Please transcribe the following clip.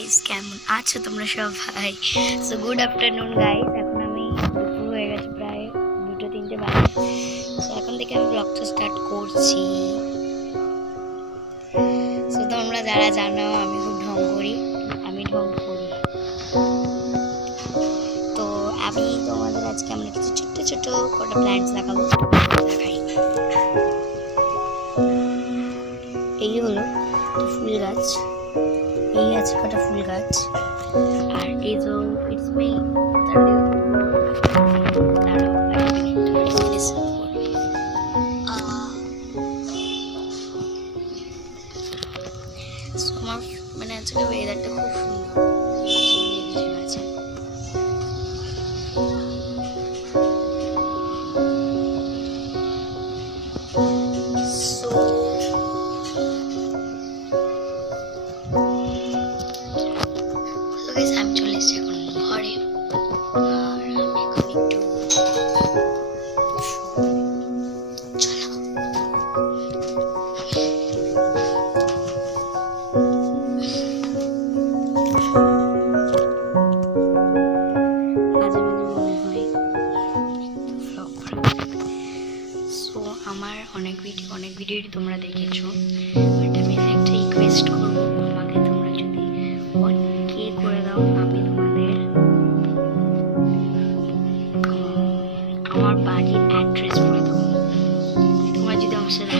Guys, কেমন আছো তোমরা সবাই? So good afternoon guys. এখন আমি দুপুর হয়ে গেছে, প্রায় 2-3টে বাজে। সো এখন থেকে আমি ব্লগটা স্টার্ট করছি। সো তোমরা যারা জানো আমি খুব ঢং করি, তো আমি তোমাদের আজকে আমরা কিছু ছোট্ট ছোট্ট কটা প্ল্যান্টস দেখাবো। দেখাই, এই হলো ফুল গাছ, এই আছে কটা ফুল গাছ, আর এই যে ইটস মি আমার মানে আজকে ওয়েদারটা খুব সুন্দর আছে। আমি চলে এসেছি এখন ঘরে, আর আমি এখন একটু আমার অনেক ভিডিওই তোমরা দেখেছো, বাট আমি একটা রিকোয়েস্ট করবো, আমাকে তোমরা যদি 1K করে দাও, আমি তোমাদের আমার বাড়ির অ্যাড্রেস বলে দেবো। তোমরা যদি আমার সাথে